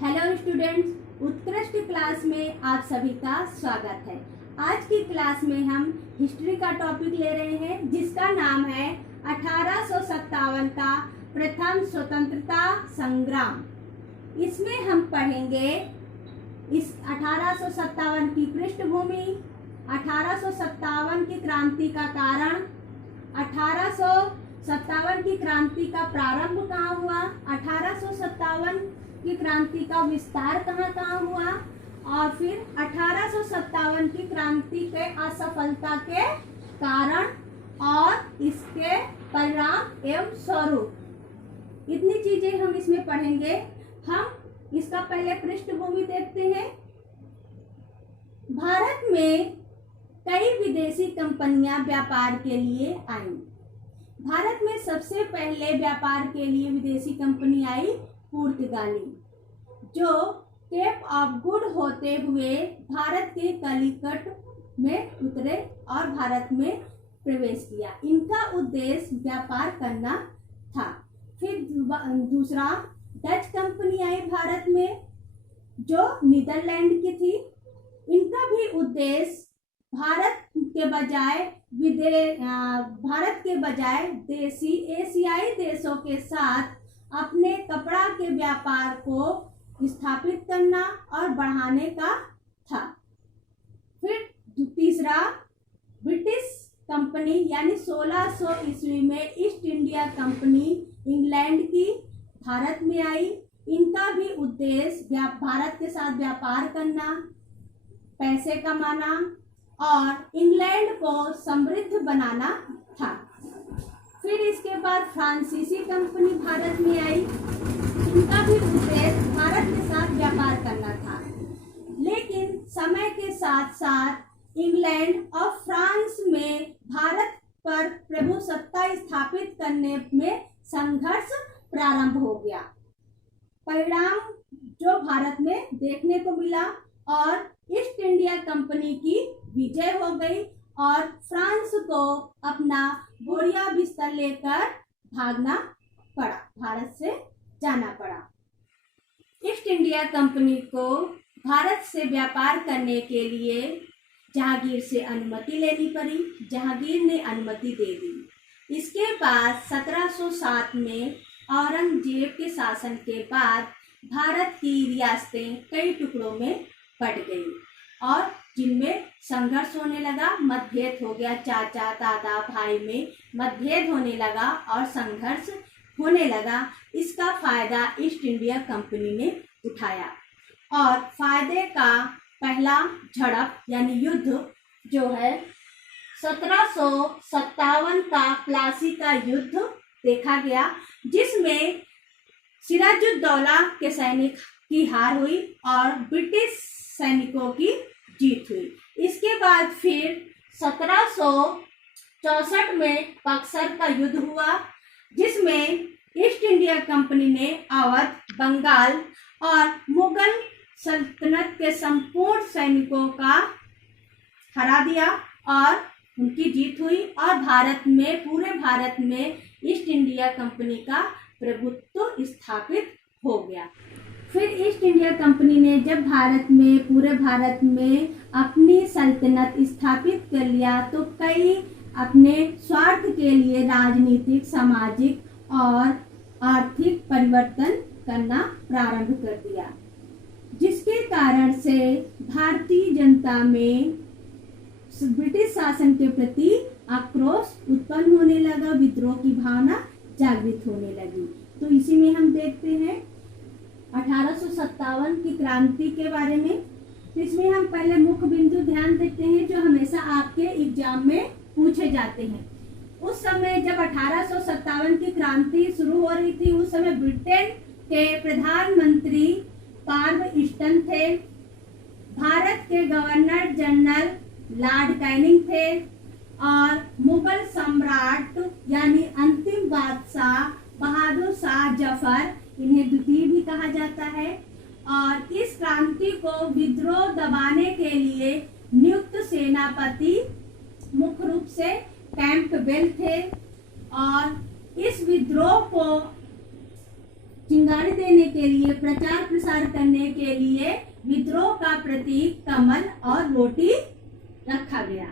Hello students, उत्कृष्ट class में आप सभी का स्वागत है। आज की क्लास में हम हिस्ट्री का टॉपिक ले रहे हैं जिसका नाम है 1857 का प्रथम स्वतंत्रता संग्राम। इसमें हम पढ़ेंगे इस 1857 की पृष्ठभूमि, 1857 की क्रांति का कारण, 1857 की क्रांति का प्रारंभ कहाँ हुआ, 1857 की क्रांति का विस्तार कहाँ हुआ और फिर 1857 की क्रांति के असफलता के कारण और इसके परिणाम एवं स्वरूप, इतनी चीजें हम इसमें पढ़ेंगे। हम इसका पहले पृष्ठभूमि देखते हैं। भारत में कई विदेशी कंपनियां व्यापार के लिए आईं। भारत में सबसे पहले व्यापार के लिए विदेशी कंपनी आई पुर्तगाली, जो केप ऑफ गुड होते हुए भारत के कलिकट में उतरे और भारत में प्रवेश किया। इनका उद्देश्य व्यापार करना था। फिर दूसरा डच कंपनी आई भारत में, जो नीदरलैंड की थी। इनका भी उद्देश्य भारत के बजाय देसी एशियाई देशों के साथ अपने कपड़ा के व्यापार को स्थापित करना और बढ़ाने का था। फिर तीसरा ब्रिटिश कंपनी यानी 1600 ईस्वी में ईस्ट इंडिया कंपनी इंग्लैंड की भारत में आई। इनका भी उद्देश्य भारत के साथ व्यापार करना, पैसे कमाना और इंग्लैंड को समृद्ध बनाना था। फिर इसके बाद फ्रांसीसी कंपनी भारत में आई। इनका भी उद्देश्य भारत के साथ व्यापार करना था, लेकिन समय के साथ साथ इंग्लैंड और फ्रांस में भारत पर प्रभुसत्ता स्थापित करने में संघर्ष प्रारंभ हो गया। परिणाम जो भारत में देखने को मिला और ईस्ट इंडिया कंपनी की विजय हो गई और फ्रांस को अपना बोरिया बिस्तर लेकर भागना पड़ा, भारत से जाना पड़ा। ईस्ट इंडिया कंपनी को भारत से व्यापार करने के लिए जहांगीर से अनुमति लेनी पड़ी। जहांगीर ने अनुमति दे दी। इसके बाद 1707 में औरंगजेब के शासन के बाद भारत की रियासतें कई टुकड़ों में बट गई और जिनमें संघर्ष होने लगा, मतभेद हो गया। चाचा दादा भाई में मतभेद होने लगा और संघर्ष होने लगा। इसका फायदा ईस्ट इंडिया कंपनी ने उठाया और फायदे का पहला झड़प यानी युद्ध जो है 1757 का प्लासी का युद्ध देखा गया, जिसमें सिराजुद्दौला के सैनिक की हार हुई और ब्रिटिश सैनिकों की जीत हुई। इसके बाद फिर 1764 में बक्सर का युद्ध हुआ, जिसमें ईस्ट इंडिया कंपनी ने अवध, बंगाल और मुगल सल्तनत के संपूर्ण सैनिकों का हरा दिया और उनकी जीत हुई और पूरे भारत में ईस्ट इंडिया कंपनी का प्रभुत्व स्थापित हो गया। फिर ईस्ट इंडिया कंपनी ने जब पूरे भारत में अपनी सल्तनत स्थापित कर लिया तो कई अपने स्वार्थ के लिए राजनीतिक, सामाजिक और आर्थिक परिवर्तन करना प्रारंभ कर दिया, जिसके कारण से भारतीय जनता में ब्रिटिश शासन के प्रति आक्रोश उत्पन्न होने लगा, विद्रोह की भावना जागृत होने लगी। तो इसी में हम देखते हैं 1857 की क्रांति के बारे में। तो इसमें हम पहले मुख्य बिंदु ध्यान देते हैं जो हमेशा आपके एग्जाम में पूछे जाते हैं। उस समय जब 1857 की क्रांति शुरू हो रही थी, उस समय ब्रिटेन के प्रधानमंत्री पार्वईस्टन थे, भारत के गवर्नर जनरल लॉर्ड कैनिंग थे और मुगल सम्राट यानी अंतिम बादशाह बहादुर शाह जफर, इन्हें द्वितीय भी कहा जाता है। और इस क्रांति को विद्रोह दबाने के लिए नियुक्त सेनापति मुख्य रूप से कैंपबेल थे और इस विद्रोह को चिंगारी देने के लिए, प्रचार प्रसार करने के लिए विद्रोह का प्रतीक कमल और रोटी रखा गया।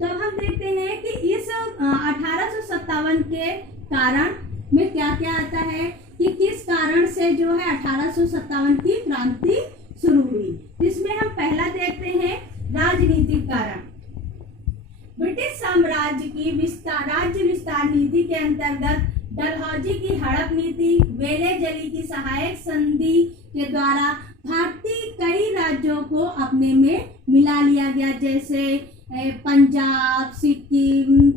तो अब हम देखते हैं कि इस 1857 के कारण में क्या क्या आता है कि किस कारण से जो है 1857 की क्रांति शुरू हुई। इसमें हम पहला देखते हैं राजनीतिक कारण। ब्रिटिश साम्राज्य की राज्य विस्तार नीति के अंतर्गत डलहौजी की हड़प नीति, वेलेजली की सहायक संधि के द्वारा भारतीय कई राज्यों को अपने में मिला लिया गया, जैसे पंजाब, सिक्किम,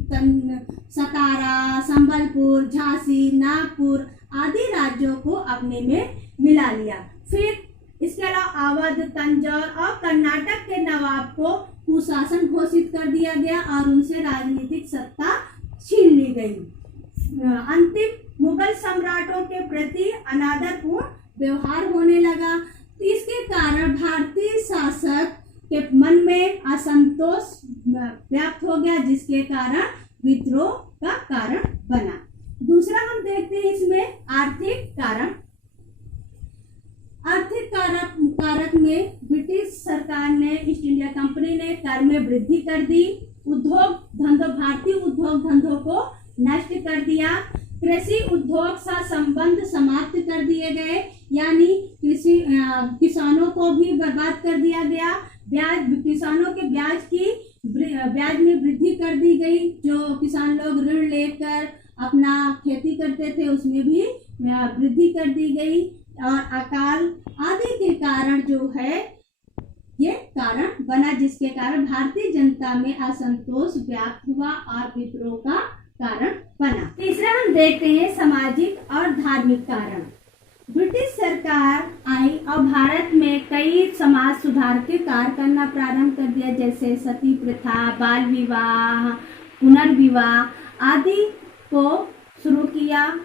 सतारा, संबलपुर, झांसी, नागपुर आदि राज्यों को अपने में मिला लिया। फिर इसके अलावा अवध, तंजौर और कर्नाटक के नवाब को कुशासन घोषित कर दिया गया और उनसे राजनीतिक सत्ता छीन ली गई। अंतिम मुगल सम्राटों के प्रति अनादरपूर्ण व्यवहार होने लगा। इसके कारण भारतीय शासक के मन में असंतोष व्याप्त हो गया, जिसके कारण विद्रोह का कारण बना। दूसरा हम देखते हैं इसमें आर्थिक कारण। आर्थिक कारक में ब्रिटिश सरकार ने, ईस्ट इंडिया कंपनी ने कर में वृद्धि कर दी, भारतीय उद्योग धंधों को नष्ट कर दिया, कृषि उद्योग से संबंध समाप्त कर दिए गए, यानी किसानों को भी बर्बाद कर दिया गया। किसानों के ब्याज में वृद्धि कर दी गई। जो किसान लोग ऋण लेकर अपना खेती करते थे उसमें भी वृद्धि कर दी गई और अकाल आदि के कारण जो है ये कारण बना, जिसके कारण भारतीय जनता में असंतोष व्याप्त हुआ और विद्रोह का कारण बना। तीसरा हम देखते हैं सामाजिक और धार्मिक कारण। ब्रिटिश सरकार आई और भारत में कई समाज सुधार के कार्य करना प्रारंभ कर दिया, जैसे सती प्रथा, बाल विवाह, पुनर्विवाह आदि को शुरू किया।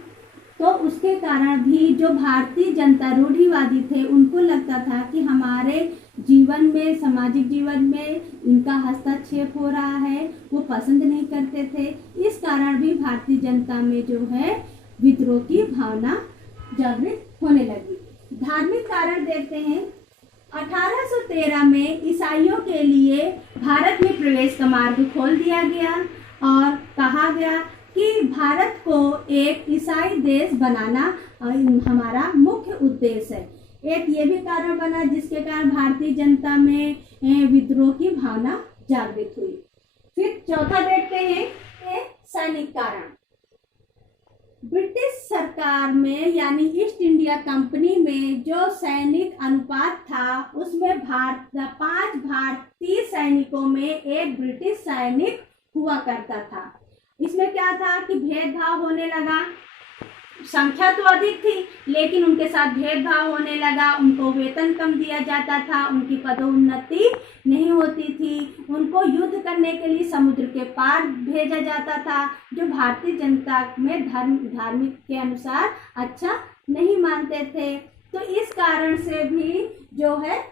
तो उसके कारण भी जो भारतीय जनता रूढ़िवादी थे उनको लगता था कि हमारे जीवन में, सामाजिक जीवन में इनका हस्तक्षेप हो रहा है, वो पसंद नहीं करते थे। इस कारण भी भारतीय जनता में जो है विद्रोह की भावना जागृत होने लगी। धार्मिक कारण देखते हैं। 1813 में ईसाइयों के लिए भारत में प्रवेश का मार्ग खोल दिया गया और कहा गया कि भारत को एक ईसाई देश बनाना हमारा मुख्य उद्देश्य है। एक ये भी कारण बना जिसके कारण भारतीय जनता में विद्रोह की भावना जागृत हुई। फिर चौथा देखते हैं सैनिक कारण। ब्रिटिश सरकार में यानी ईस्ट इंडिया कंपनी में जो सैनिक अनुपात था उसमें 5 भारतीय सैनिकों में एक ब्रिटिश सैनिक हुआ करता था। इसमें क्या था कि भेदभाव होने लगा। संख्या तो अधिक थी लेकिन उनके साथ भेदभाव होने लगा। उनको वेतन कम दिया जाता था, उनकी पदोन्नति नहीं होती थी, उनको युद्ध करने के लिए समुद्र के पार भेजा जाता था, जो भारतीय जनता में धार्मिक के अनुसार अच्छा नहीं मानते थे। तो इस कारण से भी जो है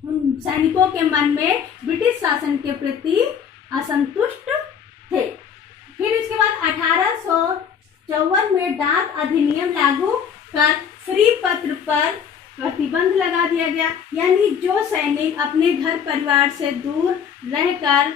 उन सैनिकों के मन में ब्रिटिश शासन के प्रति असंतुष्ट थे। फिर इसके बाद 1854 में डाक अधिनियम लागू कर फ्री पत्र पर प्रतिबंध लगा दिया गया, यानी जो सैनिक अपने घर परिवार से दूर रहकर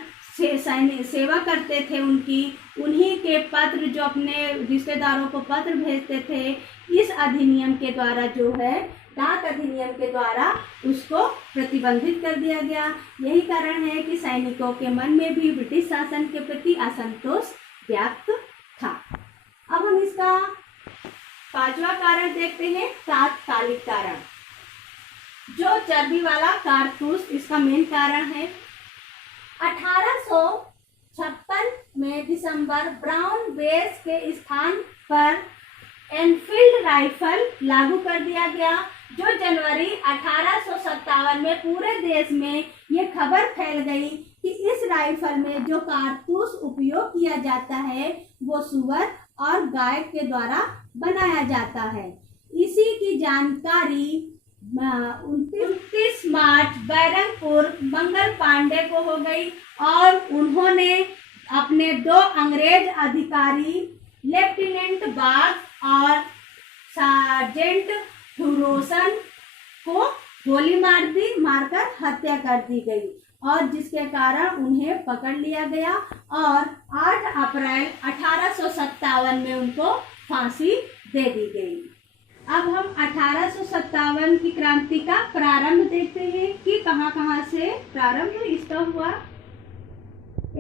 सेवा करते थे उन्हीं के पत्र, जो अपने रिश्तेदारों को पत्र भेजते थे, इस अधिनियम के द्वारा जो है डाक अधिनियम के द्वारा उसको प्रतिबंधित कर दिया गया। यही कारण है कि सैनिकों के मन में भी ब्रिटिश शासन के प्रति असंतोष व्याप्त था। अब हम इसका 5वां कारण देखते हैं, तात्कालिक कारण। जो चर्बी वाला कारतूस इसका मेन कारण है। 1856 में दिसंबर ब्राउन बेस के स्थान पर एनफील्ड राइफल लागू कर दिया गया, जो जनवरी 1857 में पूरे देश में ये खबर फैल गई कि इस राइफल में जो कारतूस उपयोग किया जाता है वो सुअर और गाय के द्वारा बनाया जाता है। इसी की जानकारी 29 मार्च बैरंगपुर मंगल पांडे को हो गई और उन्होंने अपने 2 अंग्रेज अधिकारी लेफ्टिनेंट बाग और सार्जेंट ह्यूरोसन को गोली मारकर हत्या कर दी गई और जिसके कारण उन्हें पकड़ लिया गया और 8 अप्रैल 1857 में उनको फांसी दे दी गई। अब हम 1857 की क्रांति का प्रारंभ देखते हैं कि कहां से प्रारंभ इसका हुआ।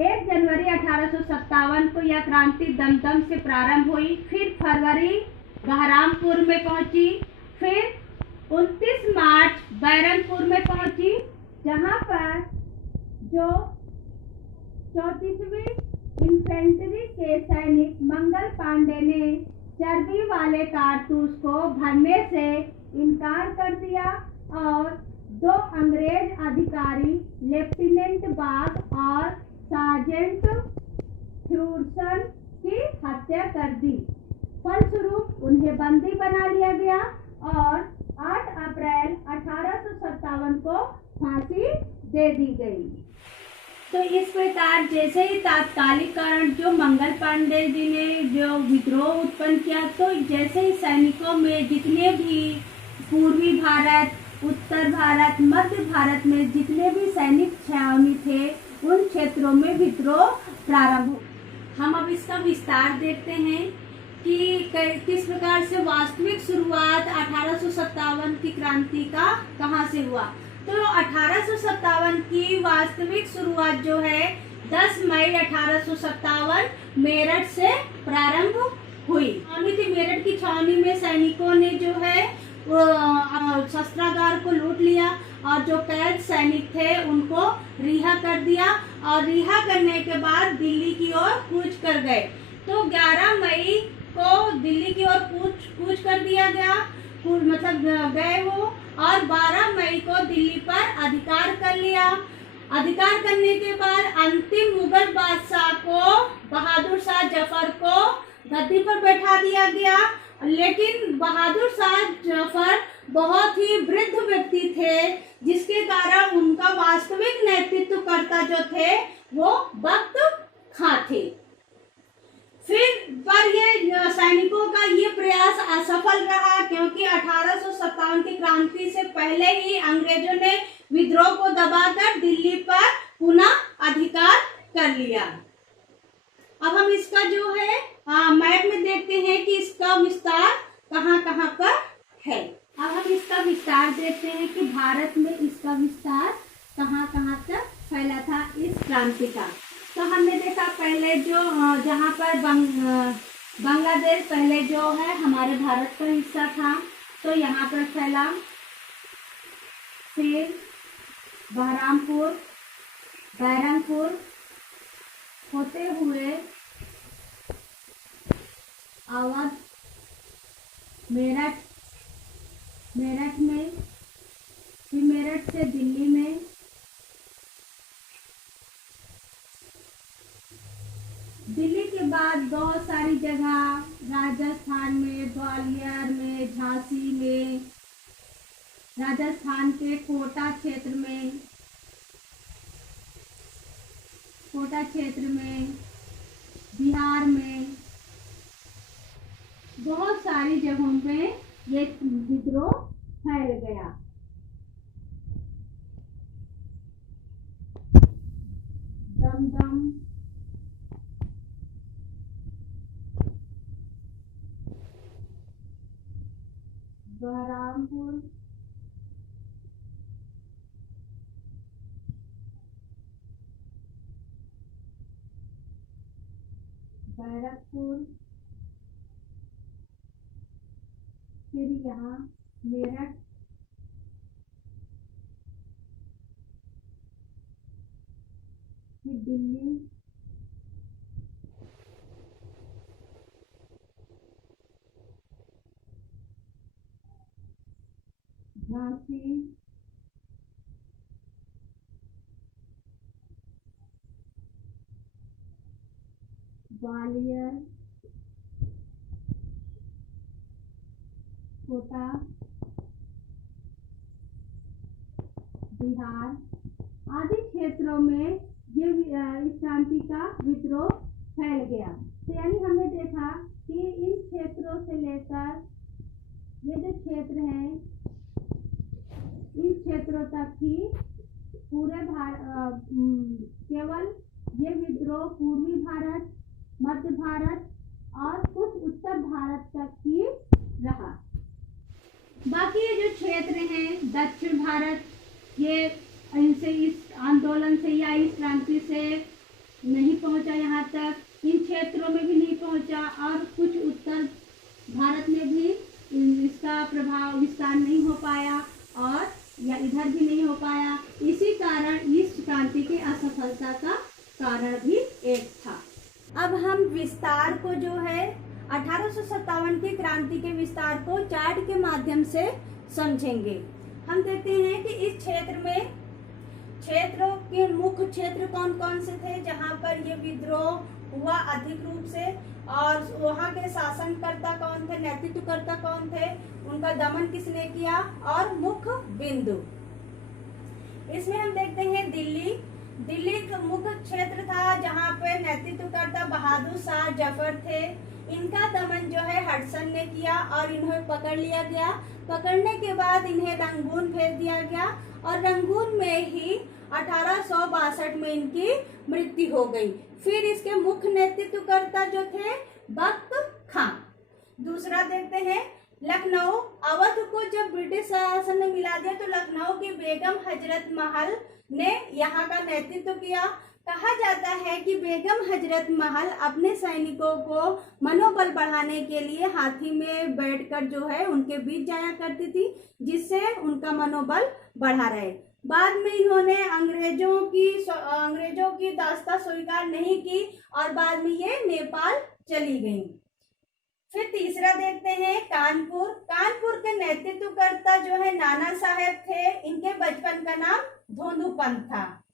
1 जनवरी 1857 को यह क्रांति दमदम से प्रारंभ हुई, फिर फरवरी बहरामपुर में पहुंची, फिर 29 मार्च बैरनपुर में पहुंची, जहां पर जो 34वीं इन्फेंट्री के सैनिक मंगल पांडे ने चर्बी वाले कारतूस को भरने से इनकार कर दिया और 2 अंग्रेज अधिकारी लेफ्टिनेंट बाग और सार्जेंट ह्यूरसन की हत्या कर दी। फलस्वरूप उन्हें बंदी बना लिया गया और 8 अप्रैल 1857 को फांसी दे दी गई। तो इस प्रकार जैसे ही तात्कालिक कारण जो मंगल पांडे जी ने जो विद्रोह उत्पन्न किया, तो जैसे ही सैनिकों में जितने भी पूर्वी भारत, उत्तर भारत, मध्य भारत में जितने भी सैनिक छावनी थे उन क्षेत्रों में विद्रोह प्रारंभ हुआ। हम अब इसका विस्तार देखते हैं कि किस प्रकार से वास्तविक शुरुआत 1857 की क्रांति का कहां से हुआ। तो 1857 की वास्तविक शुरुआत जो है 10 मई 1857 मेरठ से प्रारंभ हुई। मेरठ की छावनी में सैनिकों ने जो है शस्त्रागार को लूट लिया और जो कैद सैनिक थे उनको रिहा कर दिया और रिहा करने के बाद दिल्ली की ओर कूच कर गए। तो 11 मई को दिल्ली की ओर कूच कर दिया गया, मतलब गए वो, और 12 मई को दिल्ली पर अधिकार कर लिया। अधिकार करने के बाद अंतिम मुगल बादशाह को, बहादुर शाह जफर को गद्दी पर बैठा दिया गया, लेकिन बहादुर शाह जफर बहुत ही वृद्ध व्यक्ति थे जिसके कारण उनका वास्तविक नेतृत्वकर्ता जो थे वो बख्त खां थे। फिर पर ये सैनिकों का ये प्रयास असफल रहा क्योंकि 1857 की क्रांति से पहले ही अंग्रेजों ने विद्रोह को दबाकर दिल्ली पर पुनः अधिकार कर लिया। अब हम इसका जो है मैप में देखते हैं कि इसका विस्तार कहां पर है। अब हम इसका विस्तार देखते हैं कि भारत में इसका विस्तार कहां तक फैला था इस क्रांति का। तो हमने देखा पहले जो जहाँ पर बांग्लादेश पहले जो है हमारे भारत का हिस्सा था, तो यहाँ पर फैला, फिर बहरामपुर, बैरनपुर होते हुए अवध, मेरठ में, फिर मेरठ से दिल्ली में, दिल्ली के बाद बहुत सारी जगह राजस्थान में, ग्वालियर में, झांसी में, राजस्थान के कोटा क्षेत्र में, बिहार में, बहुत सारी जगहों पे ये विद्रोह फैल गया। दमदम, बहरामपुर, बैरकपुर, फिर यहाँ मेरठ, फिर दिल्ली, झांसी, ग्वालियर, कोटा, बिहार आदि क्षेत्रों में ये इस क्रांति का विद्रोह फैल गया। तो यानी हमने देखा कि इन क्षेत्रों से लेकर भारत तक ही रहा। बाकी ये जो क्षेत्र हैं दक्षिण भारत, ये इनसे इस आंदोलन से या इस क्रांति से नहीं पहुंचा यहाँ तक, इन क्षेत्रों में भी नहीं पहुंचा, और कुछ उत्तर भारत में भी इसका प्रभाव विस्तार नहीं हो पाया और या इधर भी नहीं हो पाया। इसी कारण इस क्रांति की असफलता का कारण भी एक था। अब हम विस्तार को जो है 1857 की क्रांति के विस्तार को चार्ट के माध्यम से समझेंगे। हम देखते हैं कि इस क्षेत्र में क्षेत्रों के मुख्य क्षेत्र कौन कौन से थे जहां पर ये विद्रोह हुआ अधिक रूप से, और वहां के शासनकर्ता कौन थे, नेतृत्वकर्ता कौन थे, उनका दमन किसने किया, और मुख्य बिंदु। इसमें हम देखते हैं दिल्ली का मुख्य क्षेत्र था जहां पे नेतृत्वकर्ता बहादुर शाह जफर थे। इनका दमन जो है हडसन ने किया और इन्हें पकड़ लिया गया। पकड़ने के बाद इन्हें रंगून भेज दिया गया और रंगून में ही 1862 में इनकी मृत्यु हो गई। फिर इसके मुख्य नेतृत्वकर्ता जो थे बख्त खां। दूसरा देखते हैं लखनऊ। अवध को जब ब्रिटिश शासन ने मिला दिया तो लखनऊ की बेगम हजरत महल ने यहाँ का नेतृत्व किया। कहा जाता है कि बेगम हजरत महल अपने सैनिकों को मनोबल बढ़ाने के लिए हाथी में बैठकर जो है उनके बीच जाया करती थी, जिससे उनका मनोबल बढ़ा रहे। बाद में इन्होंने अंग्रेजों की दास्ता स्वीकार नहीं की और बाद में ये नेपाल चली गई। फिर तीसरा देखते हैं कानपुर के नेतृत्वकर्ता जो है नाना साहब थे। इनके बचपन का नाम धोंधूपंत था।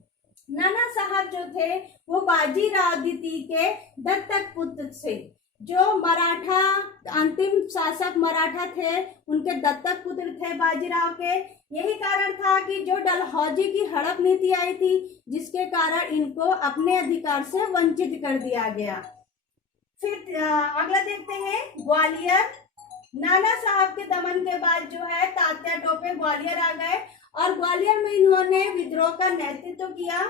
नाना साहब जो थे वो बाजीराव द्वितीय के दत्तक पुत्र थे, जो मराठा अंतिम शासक मराठा थे, उनके दत्तक पुत्र थे बाजीराव के। यही कारण था कि जो डलहौजी की हड़प नीति आई थी, जिसके कारण इनको अपने अधिकार से वंचित कर दिया गया। फिर अगला देखते हैं ग्वालियर। नाना साहब के दमन के बाद जो है तात्या टोपे ग्वालियर आ गए और ग्वालियर में इन्होंने विद्रोह का नेतृत्व किया।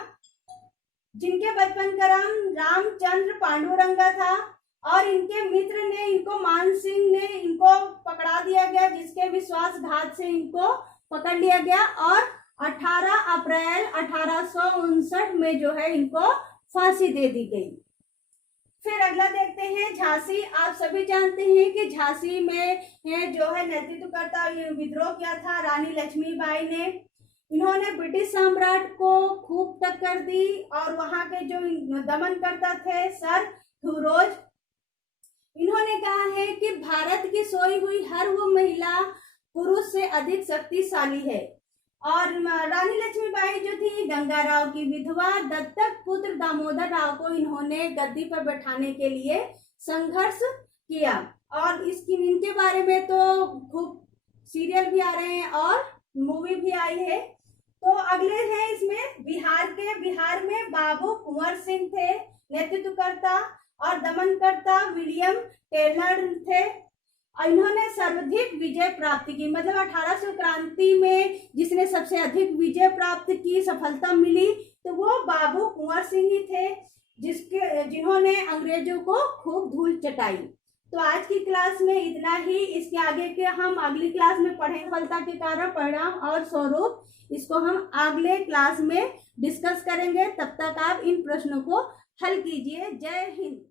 जिनके बचपन का नाम रामचंद्र पांडुरंगा था और इनके मित्र ने इनको मान सिंह ने इनको पकड़ा दिया गया, जिसके विश्वासघात से इनको पकड़ लिया गया और 18 अप्रैल 1859 में जो है इनको फांसी दे दी गई। फिर अगला देखते हैं झांसी। आप सभी जानते हैं कि झांसी में जो है नेतृत्वकर्ता विद्रोह किया था रानी लक्ष्मीबाई ने। इन्होंने ब्रिटिश सम्राट को खूब टक्कर दी और वहां के जो दमनकर्ता थे सर ह्यूरोज, इन्होंने कहा है कि भारत की सोई हुई हर वो महिला पुरुष से अधिक शक्तिशाली है। और रानी लक्ष्मीबाई जो थी गंगा राव की विधवा, दत्तक पुत्र दामोदर राव को इन्होंने गद्दी पर बैठाने के लिए संघर्ष किया और इनके बारे में तो खूब सीरियल भी आ रहे हैं और मूवी भी आई है। तो अगले हैं इसमें बिहार में बाबू कुंवर सिंह थे नेतृत्वकर्ता और दमनकर्ता विलियम टेलर थे। इन्होंने सर्वाधिक विजय प्राप्त की, मतलब 1800 क्रांति में जिसने सबसे अधिक विजय प्राप्त की, सफलता मिली, तो वो बाबू कुंवर सिंह ही थे, जिन्होंने अंग्रेजों को खूब धूल चटाई। तो आज की क्लास में इतना ही। इसके आगे के हम अगली क्लास में पढ़ेंगे। सफलता के कारण, परिणाम और स्वरूप, इसको हम अगले क्लास में डिस्कस करेंगे। तब तक आप इन प्रश्नों को हल कीजिए। जय हिंद।